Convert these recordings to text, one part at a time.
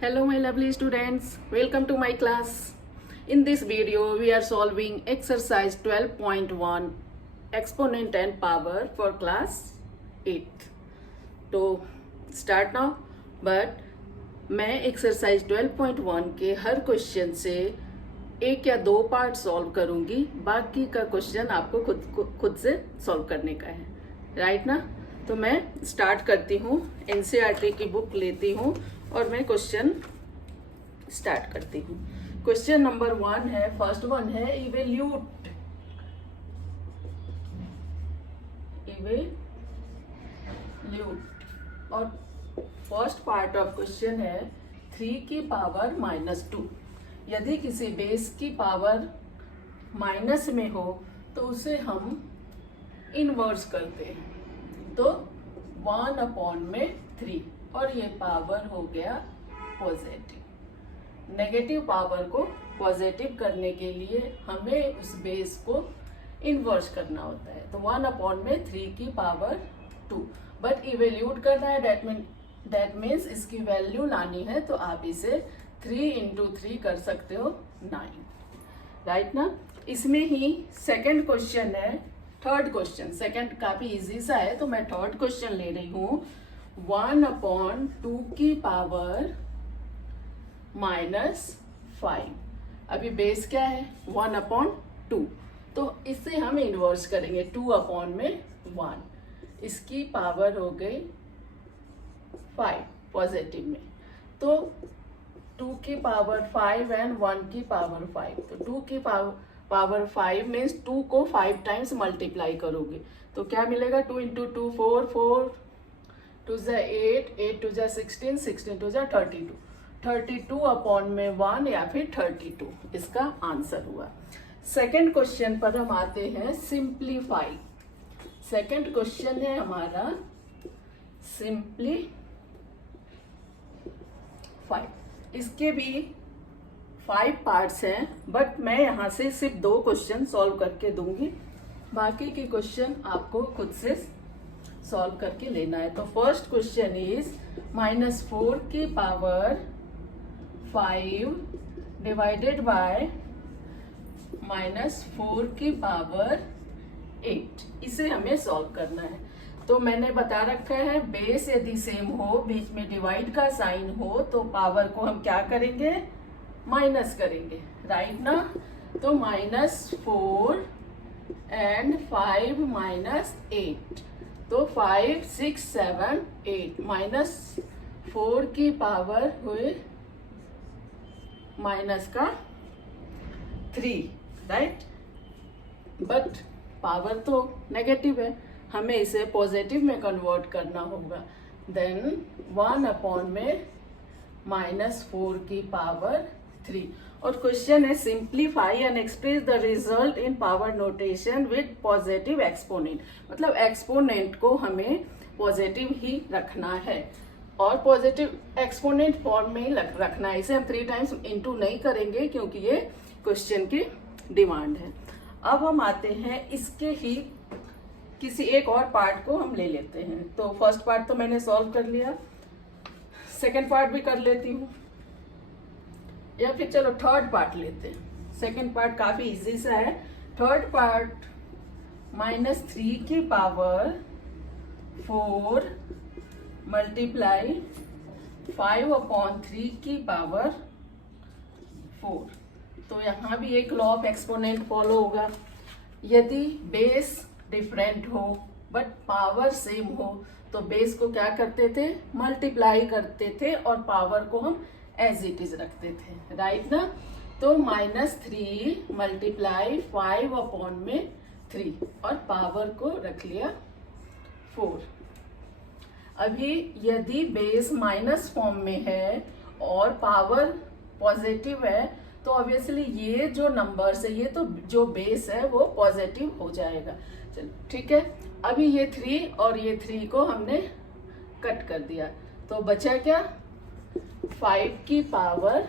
Hello my lovely students, welcome to my class. In this video we are solving exercise 12.1 exponent and power for class 8th. तो start now, but मैं exercise 12.1 के हर question से एक या दो part solve करूंगी, बाकी का क्वेश्चन आपको खुद से सॉल्व करने का है, राइट ना। तो मैं स्टार्ट करती हूँ, एनसीईआरटी की बुक लेती हूँ और मैं क्वेश्चन स्टार्ट करती हूँ। क्वेश्चन नंबर 1 है, फर्स्ट वन है इवेल्यूट और फर्स्ट पार्ट ऑफ क्वेश्चन है 3 की पावर -2। यदि किसी बेस की पावर माइनस में हो तो उसे हम इनवर्स करते हैं, तो 1/3 और ये पावर हो गया पॉजिटिव। नेगेटिव पावर को पॉजिटिव करने के लिए हमें उस बेस को इनवर्स करना होता है, तो 1/3 की पावर 2। बट इवेल्यूट करना है, दैट मीन्स इसकी वैल्यू लानी है, तो आप इसे 3 × 3 कर सकते हो 9, राइट ना। इसमें ही सेकंड क्वेश्चन है, थर्ड क्वेश्चन, सेकंड काफी इजी सा है तो मैं थर्ड क्वेश्चन ले रही हूँ। 1/2 की पावर -5। अभी बेस क्या है 1/2, तो इससे हम इनवर्स करेंगे 2/1। इसकी पावर हो गई 5 पॉजिटिव में, तो 2 की पावर 5 एंड 1 की पावर 5, तो 2 की पावर 5 मीन्स 2 को 5 टाइम्स मल्टीप्लाई करोगे तो क्या मिलेगा, 2 × 2 4, 4 2 8, 8 2 16, 16 2 32, 32/1 या फिर 32 इसका आंसर हुआ। सेकंड क्वेश्चन पर हम आते हैं, सिंप्लीफाई। सेकंड क्वेश्चन है हमारा सिंप्लीफाई। इसके भी 5 पार्ट्स हैं, बट मैं यहाँ से सिर्फ 2 क्वेश्चन सॉल्व करके दूंगी, बाकी के क्वेश्चन आपको खुद से सॉल्व करके लेना है। तो फर्स्ट क्वेश्चन इज -4 की पावर 5 डिवाइडेड बाय -4 की पावर 8, इसे हमें सॉल्व करना है। तो मैंने बता रखा है, बेस यदि सेम हो, बीच में डिवाइड का साइन हो, तो पावर को हम क्या करेंगे, माइनस करेंगे, राइट ना। तो -4 एंड 5 -8, तो 5 6 7 8, -4 की पावर हुए -3, राइट। बट पावर तो नेगेटिव है, हमें इसे पॉजिटिव में कन्वर्ट करना होगा। देन 1/4 की पावर 3। और क्वेश्चन है simplify and express the result in power notation with positive exponent. मतलब एक्सपोनेंट को हमें पॉजिटिव ही रखना है और पॉजिटिव एक्सपोनेंट फॉर्म में ही रखना है। इसे हम 3 टाइम्स इंटू नहीं करेंगे क्योंकि ये क्वेश्चन की डिमांड है। अब हम आते हैं, इसके ही किसी एक और पार्ट को हम ले लेते हैं। तो फर्स्ट पार्ट तो मैंने सॉल्व कर लिया, सेकंड पार्ट भी कर लेती हूँ, या फिर चलो थर्ड पार्ट लेते हैं। सेकंड पार्ट काफी इजी सा है। थर्ड पार्ट -3 की पावर 4 मल्टीप्लाई 5/3 की पावर 4। तो यहाँ भी एक लॉ ऑफ एक्सपोनेंट फॉलो होगा। यदि बेस डिफरेंट हो बट पावर सेम हो तो बेस को क्या करते थे, मल्टीप्लाई करते थे और पावर को हम एज इट इज रखते थे, राइट ना। तो -3 मल्टीप्लाई 5/3 और पावर को रख लिया 4। अभी यदि बेस माइनस फॉर्म में है और पावर पॉजिटिव है तो ऑब्वियसली ये जो नंबर्स है, ये तो जो बेस है वो पॉजिटिव हो जाएगा। चलो ठीक है, अभी ये 3 और ये 3 को हमने कट कर दिया, तो बचा क्या, 5 की पावर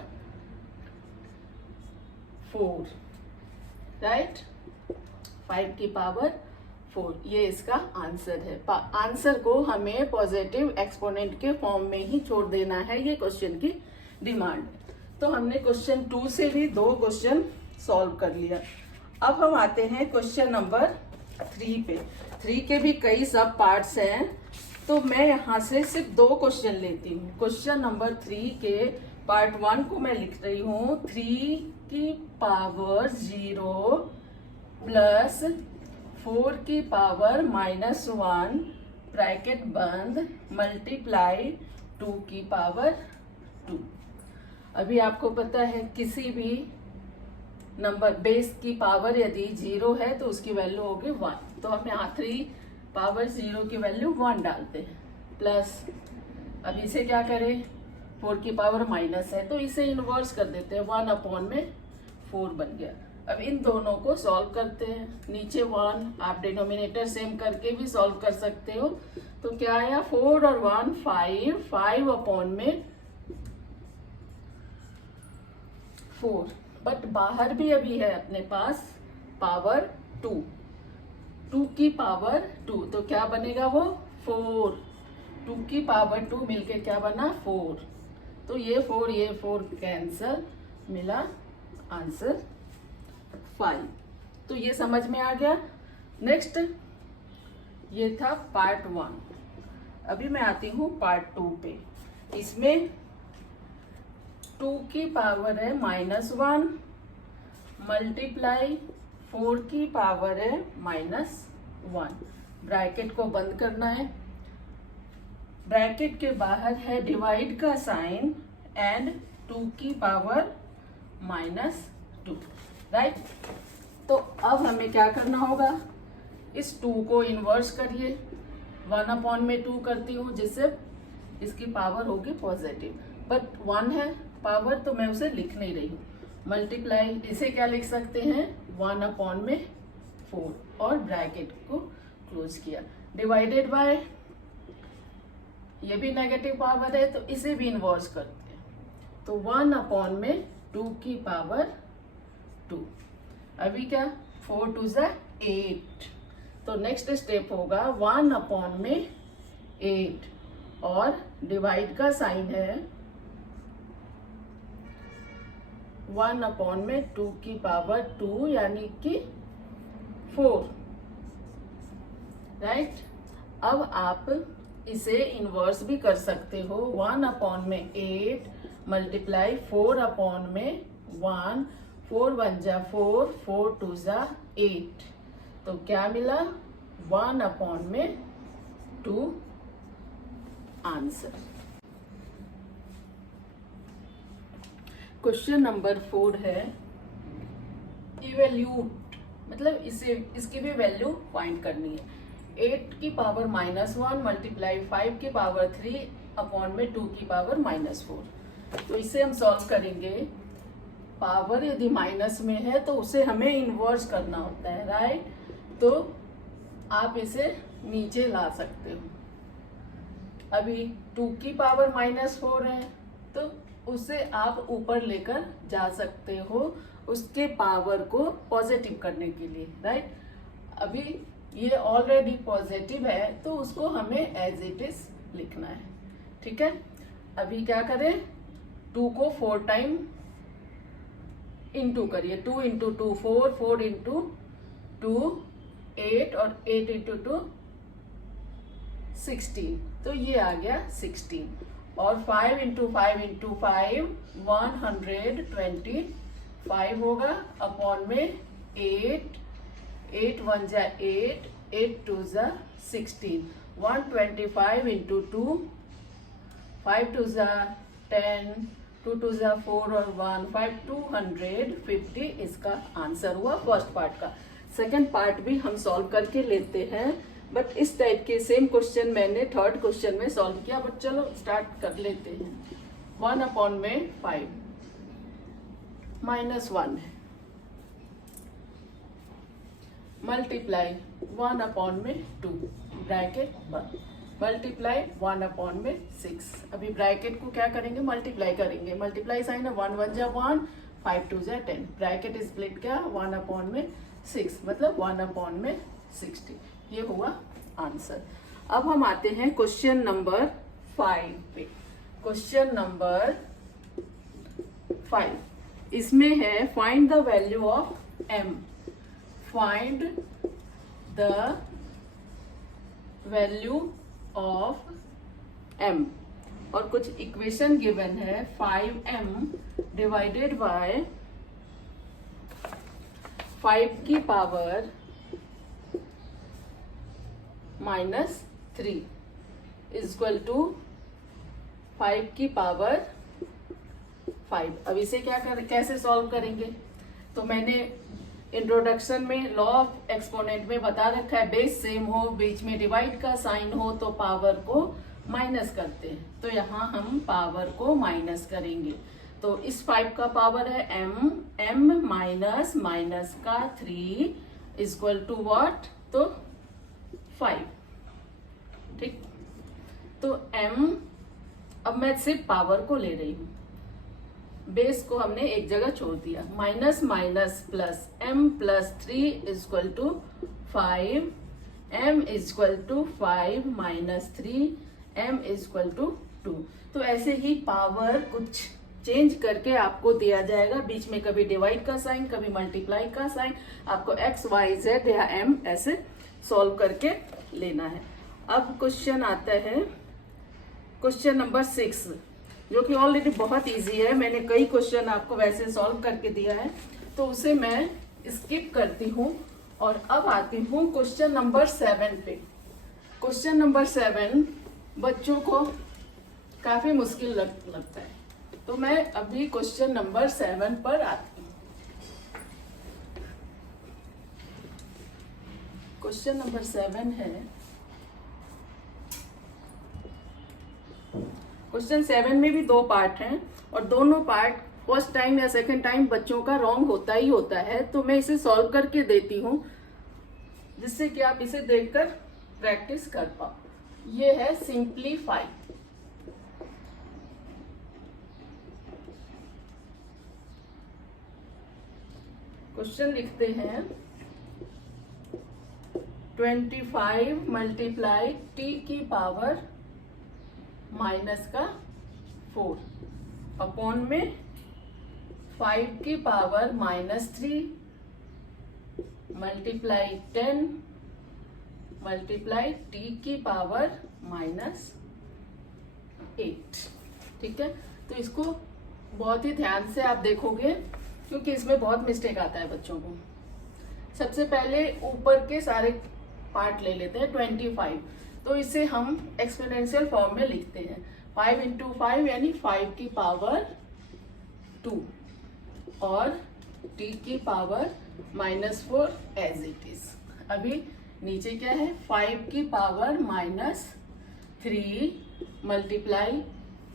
4, राइट। 5 की पावर 4, ये इसका आंसर है। आंसर को हमें पॉजिटिव एक्सपोनेंट के फॉर्म में ही छोड़ देना है, ये क्वेश्चन की डिमांड। तो हमने क्वेश्चन 2 से भी 2 क्वेश्चन सॉल्व कर लिया। अब हम आते हैं क्वेश्चन नंबर 3 पे। 3 के भी कई सब पार्ट्स हैं, तो मैं यहाँ से सिर्फ 2 क्वेश्चन लेती हूँ। क्वेश्चन नंबर 3 के पार्ट 1 को मैं लिख रही हूँ 3 की पावर 0 प्लस 4 की पावर -1 ब्रैकेट बंद मल्टीप्लाई 2 की पावर 2। अभी आपको पता है किसी भी नंबर बेस की पावर यदि 0 है तो उसकी वैल्यू होगी 1। तो हम यहाँ 3 पावर 0 की वैल्यू 1 डालते हैं, प्लस अब इसे क्या करें, 4 की पावर माइनस है तो इसे इन्वर्स कर देते हैं, 1/4 बन गया। अब इन दोनों को सॉल्व करते हैं। नीचे 1, आप डिनोमिनेटर सेम करके भी सॉल्व कर सकते हो। तो क्या आया, 4 और 1 5/4। बट बाहर भी अभी है अपने पास पावर 2 की पावर 2, तो क्या बनेगा वो 4। 2 की पावर 2 मिलके क्या बना 4। तो ये 4 कैंसल, मिला आंसर 5। तो ये समझ में आ गया। नेक्स्ट ये था पार्ट 1। अभी मैं आती हूँ पार्ट 2 पे। इसमें 2 की पावर है -1 मल्टीप्लाई 4 की पावर है -1। ब्रैकेट को बंद करना है। ब्रैकेट के बाहर है डिवाइड का साइन एंड 2 की पावर -2, राइट। तो अब हमें क्या करना होगा, इस 2 को इन्वर्स करिए। 1/2 करती हूँ जिससे इसकी पावर होगी पॉजिटिव, बट 1 है पावर तो मैं उसे लिख नहीं रही हूँ। मल्टीप्लाई, इसे क्या लिख सकते हैं 1/4 और ब्रैकेट को क्लोज किया। डिवाइडेड बाय, ये भी नेगेटिव पावर है तो इसे भी इन्वर्स करते हैं। तो 1/2 की पावर 2। अभी क्या, 4 2 8। तो नेक्स्ट स्टेप होगा 1/8 और डिवाइड का साइन है 1/2 की पावर 2 यानी कि 4, राइट। अब आप इसे इन्वर्स भी कर सकते हो। 1/8 मल्टीप्लाई 4/1, 4 1 4, 4 2 8। तो क्या मिला 1/2 आंसर। क्वेश्चन नंबर 4 है इवेल्यूट, मतलब इसकी भी वैल्यू फाइंड करनी है। 8 की पावर -1 मल्टीप्लाई 5 की पावर 3/2 की पावर -4। तो इसे हम सॉल्व करेंगे। पावर यदि माइनस में है तो उसे हमें इन्वर्स करना होता है, राइट। तो आप इसे नीचे ला सकते हो। अभी 2 की पावर -4 है तो उसे आप ऊपर लेकर जा सकते हो उसके पावर को पॉजिटिव करने के लिए, राइट। अभी ये ऑलरेडी पॉजिटिव है तो उसको हमें एज इट इज लिखना है, ठीक है। अभी क्या करें, 2 को 4 टाइम इंटू करिए। 2 × 2 4, 4 × 2 8 और 8 × 2 16। तो ये आ गया 16। और 5 × 5 × 5 125 होगा अपॉन में 8 8 1 8, 8 2 16। 125 × 2, 5 2 10, 2 2 4 और 1 5, 250 इसका आंसर हुआ फर्स्ट पार्ट का। सेकंड पार्ट भी हम सॉल्व करके लेते हैं, बट इस टाइप के सेम क्वेश्चन मैंने थर्ड क्वेश्चन में सॉल्व किया। बट चलो स्टार्ट कर लेते हैं। 1/5 -1 है, मल्टीप्लाई 1/2 ब्रैकेट बंद, मल्टीप्लाई 1/6। अभी ब्रैकेट को क्या करेंगे, मल्टीप्लाई करेंगे। मल्टीप्लाई साइन है 1 1 1, 5 2 10। ब्रैकेट स्प्लिट क्या 1/6, मतलब 1/60। ये हुआ आंसर। अब हम आते हैं क्वेश्चन नंबर 5 पे। Question number 5। इसमें है find the value of m, find the value of m, और कुछ इक्वेशन गिवन है 5m डिवाइडेड बाय 5 की पावर -3 इज इक्वल टू 5 की पावर 5। अब इसे कैसे सॉल्व करेंगे? तो मैंने इंट्रोडक्शन में लॉ ऑफ एक्सपोनेंट में बता रखा है, बेस सेम हो, बीच में डिवाइड का साइन हो तो पावर को माइनस करते हैं। तो यहाँ हम पावर को माइनस करेंगे। तो इस 5 का पावर है m माइनस माइनस का 3 इज इक्वल टू व्हाट? तो 5। ठीक, तो m, अब मैं सिर्फ पावर को ले रही हूं, बेस को हमने एक जगह छोड़ दिया। Minus minus plus m plus 3 is equal to 5, m is equal to 5 minus 3, m is equal to 2। तो ऐसे ही पावर कुछ चेंज करके आपको दिया जाएगा, बीच में कभी डिवाइड का साइन, कभी मल्टीप्लाई का साइन, आपको x y z या m ऐसे सॉल्व करके लेना है। अब क्वेश्चन आता है क्वेश्चन नंबर 6, जो कि ऑलरेडी बहुत इजी है, मैंने कई क्वेश्चन आपको वैसे सॉल्व करके दिया है, तो उसे मैं स्किप करती हूँ और अब आती हूँ क्वेश्चन नंबर 7 पे। क्वेश्चन नंबर 7 बच्चों को काफी मुश्किल लगता है, तो मैं अभी क्वेश्चन नंबर 7 पर आती हूँ। क्वेश्चन नंबर 7 है, क्वेश्चन 7 में भी 2 पार्ट हैं और दोनों पार्ट फर्स्ट टाइम या सेकंड टाइम बच्चों का रॉन्ग होता ही होता है, तो मैं इसे सॉल्व करके देती हूँ जिससे कि आप इसे देखकर प्रैक्टिस कर पाओ। ये है सिंप्लीफाई। क्वेश्चन लिखते हैं 25 मल्टीप्लाई t की पावर माइनस का 4 अपॉन में 5 की पावर -3 मल्टीप्लाई 10 मल्टीप्लाई t की पावर -8। ठीक है, तो इसको बहुत ही ध्यान से आप देखोगे क्योंकि इसमें बहुत मिस्टेक आता है बच्चों को। सबसे पहले ऊपर के सारे पार्ट ले लेते हैं 25, तो इसे हम एक्सपोनेंशियल फॉर्म में लिखते हैं 5 इंटू 5 यानी 5 की पावर 2 और t की पावर -4 एज इट इज। अभी नीचे क्या है 5 की पावर -3 मल्टीप्लाई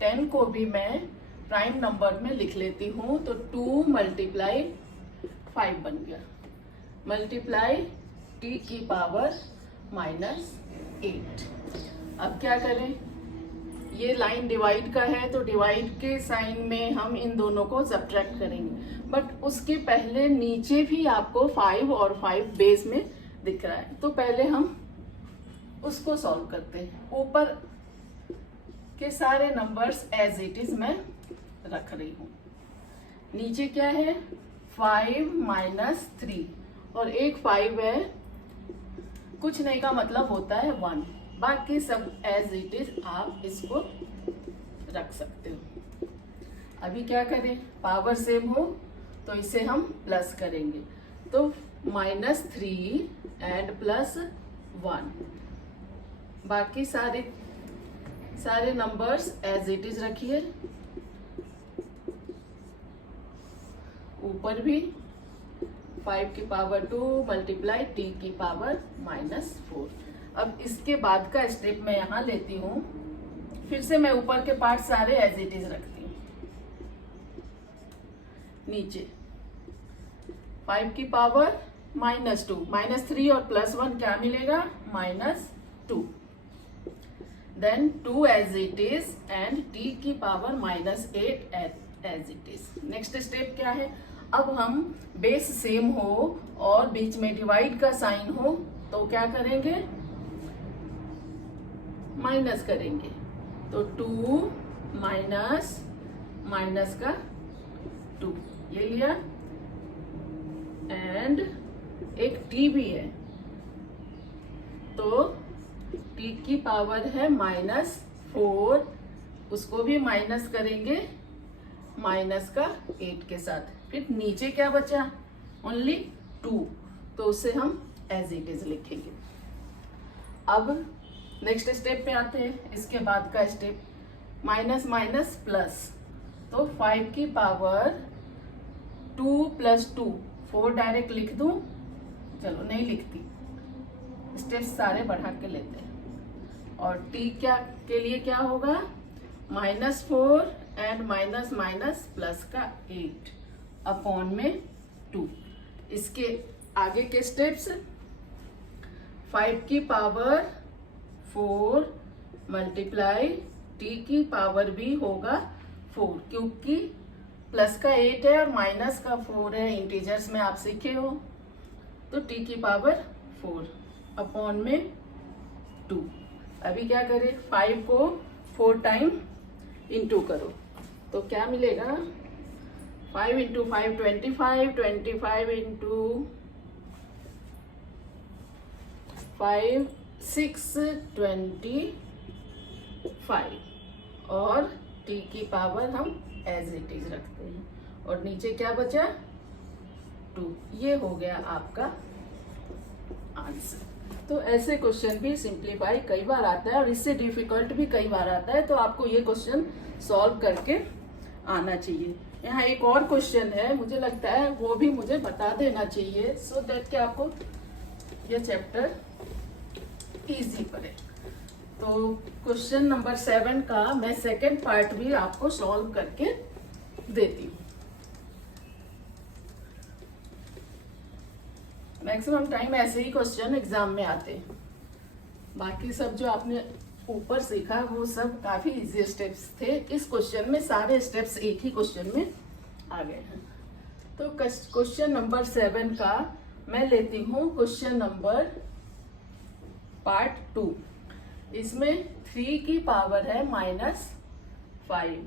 10 को भी मैं प्राइम नंबर में लिख लेती हूँ, तो 2 मल्टीप्लाई 5 बन गया, मल्टीप्लाई t की पावर -8। अब क्या करें, ये लाइन डिवाइड का है तो डिवाइड के साइन में हम इन दोनों को सब्ट्रैक्ट करेंगे, बट उसके पहले नीचे भी आपको 5 और 5 बेस में दिख रहा है, तो पहले हम उसको सॉल्व करते हैं। ऊपर के सारे नंबर्स एज इट इज मैं रख रही हूँ। नीचे क्या है 5 - 3 और एक 5 है, कुछ नहीं का मतलब होता है 1, बाकी सब एज इट इज आप इसको रख सकते हो। अभी क्या करें, पावर सेम हो तो इसे हम प्लस करेंगे, तो -3 एंड +1, बाकी सारे नंबर्स एज इट इज रखिए। ऊपर भी 5 की पावर 2 मल्टीप्लाई t की पावर -4। अब इसके बाद का स्टेप मैं यहाँ लेती हूँ, फिर से मैं ऊपर के पार्ट सारे एज इट इज रखती हूँ। नीचे 5 की पावर -2 -3 और +1 क्या मिलेगा -2, then 2 as it is and t की power -8 as it is. Next step क्या है, अब हम बेस सेम हो और बीच में डिवाइड का साइन हो तो क्या करेंगे, माइनस करेंगे, तो 2 माइनस का 2 ये लिया, एंड एक t भी है, तो t की पावर है -4, उसको भी माइनस करेंगे माइनस का 8 के साथ। फिर नीचे क्या बचा, ओनली 2, तो उसे हम एज इट इज लिखेंगे। अब नेक्स्ट स्टेप पे आते हैं, इसके बाद का स्टेप माइनस माइनस प्लस, तो 5 की पावर 2 + 2, 4 डायरेक्ट लिख दूं, चलो नहीं लिखती, स्टेप्स सारे बढ़ा के लेते हैं। और t क्या के लिए क्या होगा, -4 एंड माइनस माइनस प्लस का 8 अपॉन में 2। इसके आगे के स्टेप्स 5 की पावर 4 मल्टीप्लाई t की पावर भी होगा 4, क्योंकि प्लस का 8 है और माइनस का 4 है, इंटीजर्स में आप सीखे हो, तो t की पावर 4 अपॉन में 2। अभी क्या करें, 5 को 4 टाइम इंटू करो, तो क्या मिलेगा, 5 × 5 25, 25 × 5 6 25, और t की पावर हम एज इट इज रखते हैं, और नीचे क्या बचा 2। ये हो गया आपका आंसर। तो ऐसे क्वेश्चन भी सिंप्लीफाई कई बार आता है और इससे डिफिकल्ट भी कई बार आता है, तो आपको ये क्वेश्चन सॉल्व करके आना चाहिए। यहाँ एक और क्वेश्चन है, मुझे लगता है वो भी मुझे बता देना चाहिए, सो दैट कि आपको ये चैप्टर इजी पड़े। तो क्वेश्चन नंबर 7 का मैं सेकंड पार्ट भी आपको सॉल्व करके देती हूँ। मैक्सिमम टाइम ऐसे ही क्वेश्चन एग्जाम में आते हैं, बाकी सब जो आपने ऊपर सीखा वो सब काफी इजी स्टेप्स थे। इस क्वेश्चन में सारे स्टेप्स एक ही क्वेश्चन में आ गए हैं। तो क्वेश्चन नंबर 7 का मैं लेती हूँ क्वेश्चन नंबर पार्ट 2। इसमें 3 की पावर है -5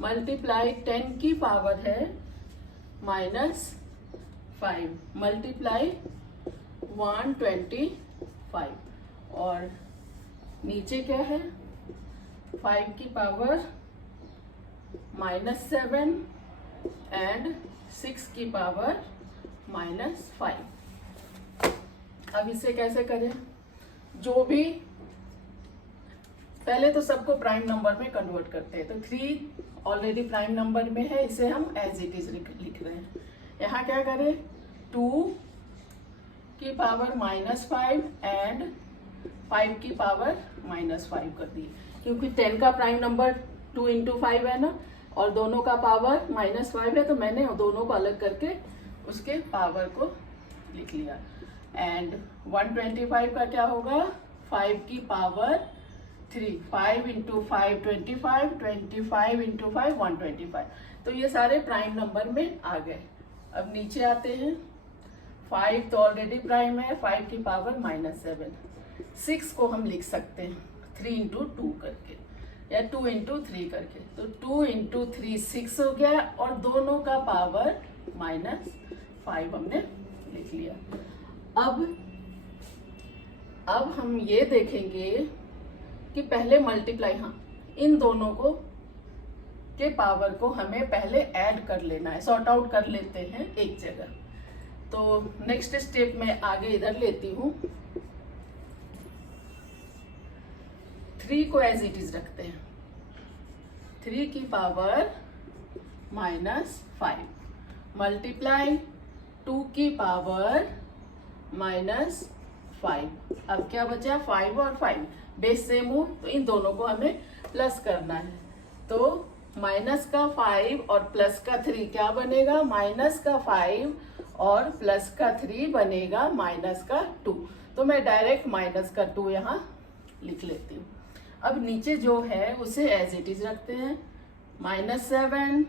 मल्टीप्लाई 10 की पावर है -5 मल्टीप्लाई 125, और नीचे क्या है, 5 की पावर -7 एंड 6 की पावर -5। अब इसे कैसे करें, जो भी पहले तो सबको प्राइम नंबर में कन्वर्ट करते हैं, तो 3 ऑलरेडी प्राइम नंबर में है, इसे हम एज इट इज लिख रहे हैं। यहाँ क्या करें, 2 की पावर -5 एंड 5 की पावर -5 कर दी, क्योंकि 10 का प्राइम नंबर 2 × 5 है ना, और दोनों का पावर -5 है, तो मैंने दोनों को अलग करके उसके पावर को लिख लिया। एंड 125 का क्या होगा, 5 की पावर 3, 5 × 5 25, 25 × 5 125। तो ये सारे प्राइम नंबर में आ गए। अब नीचे आते हैं, 5 तो ऑलरेडी प्राइम है, 5 की पावर -7, 6 को हम लिख सकते हैं 3 × 2 करके, या 2 × 3 करके, तो 2 × 3 6 हो गया, और दोनों का पावर -5 हमने लिख लिया। अब हम ये देखेंगे कि पहले मल्टीप्लाई, हाँ इन दोनों को के पावर को हमें पहले ऐड कर लेना है, सॉर्ट आउट कर लेते हैं एक जगह। तो नेक्स्ट स्टेप में आगे इधर लेती हूँ, 3 को एज इट इज रखते हैं, 3 की पावर -5 मल्टीप्लाई 2 की पावर -5। अब क्या बचा, 5 और 5 बेस सेम हो, तो इन दोनों को हमें प्लस करना है। तो माइनस का 5 और प्लस का 3 क्या बनेगा, माइनस का 5 और प्लस का 3 बनेगा -2। तो मैं डायरेक्ट -2 यहाँ लिख लेती हूँ। अब नीचे जो है उसे एज इट इज रखते हैं, -7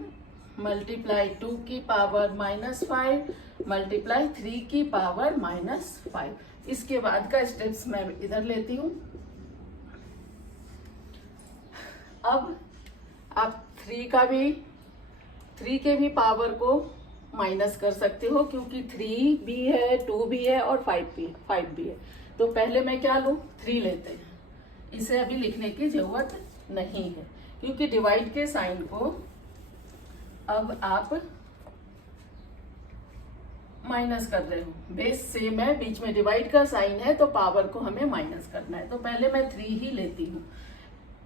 मल्टीप्लाई 2 की पावर -5 मल्टीप्लाई 3 की पावर -5। इसके बाद का स्टेप्स मैं इधर लेती हूँ। अब आप 3 का भी 3 के भी पावर को माइनस कर सकते हो, क्योंकि 3 भी है, 2 भी है और 5 भी है। तो पहले मैं क्या लूं, 3 लेते हैं। इसे अभी लिखने की जरूरत नहीं है, क्योंकि डिवाइड के साइन को अब आप माइनस कर रहे हो। बेस सेम है, बीच में डिवाइड का साइन है, तो पावर को हमें माइनस करना है। तो पहले मैं 3 ही लेती हूँ।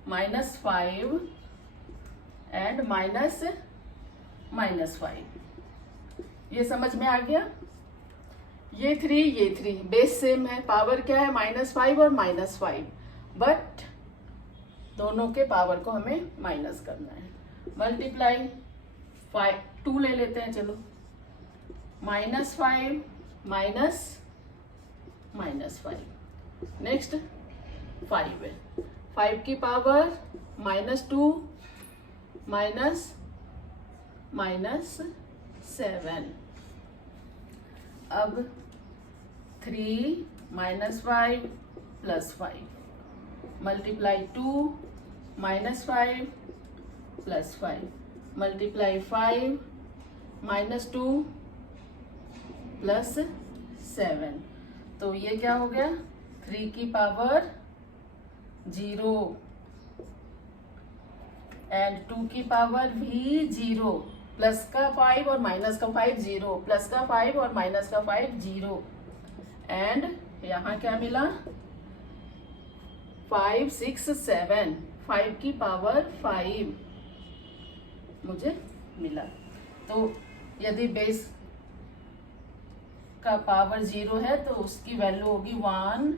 -5 एंड -5, ये समझ में आ गया। ये 3 बेस सेम है, पावर क्या है, -5 और -5, बट दोनों के पावर को हमें माइनस करना है। मल्टीप्लाई 2 ले लेते हैं, चलो। -5 -5, नेक्स्ट 5 है। 5 की पावर -2 -7। अब 3 -5 +5, मल्टीप्लाई 2 -5 +5, मल्टीप्लाई 5 -2 +7। तो ये क्या हो गया, 3 की पावर 0 एंड 2 की पावर भी 0, प्लस का 5 और माइनस का 5 0, प्लस का 5 और माइनस का 5 0, एंड यहाँ क्या मिला, 5 6 7, 5 की पावर 5 मुझे मिला। तो यदि बेस का पावर 0 है तो उसकी वैल्यू होगी 1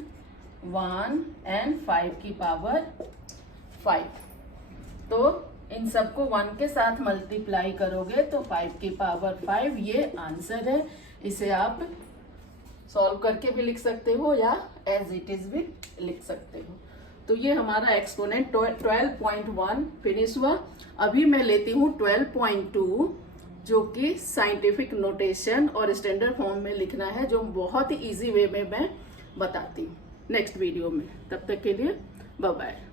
1 एंड 5 की पावर 5। तो इन सबको 1 के साथ मल्टीप्लाई करोगे तो 5 की पावर 5, ये आंसर है। इसे आप सॉल्व करके भी लिख सकते हो या एज इट इज भी लिख सकते हो। तो ये हमारा एक्सपोनेंट 12.1 फिनिश हुआ। अभी मैं लेती हूँ 12.2, जो कि साइंटिफिक नोटेशन और स्टैंडर्ड फॉर्म में लिखना है, जो बहुत ही इजी वे में मैं बताती हूँ नेक्स्ट वीडियो में। तब तक के लिए बाय बाय।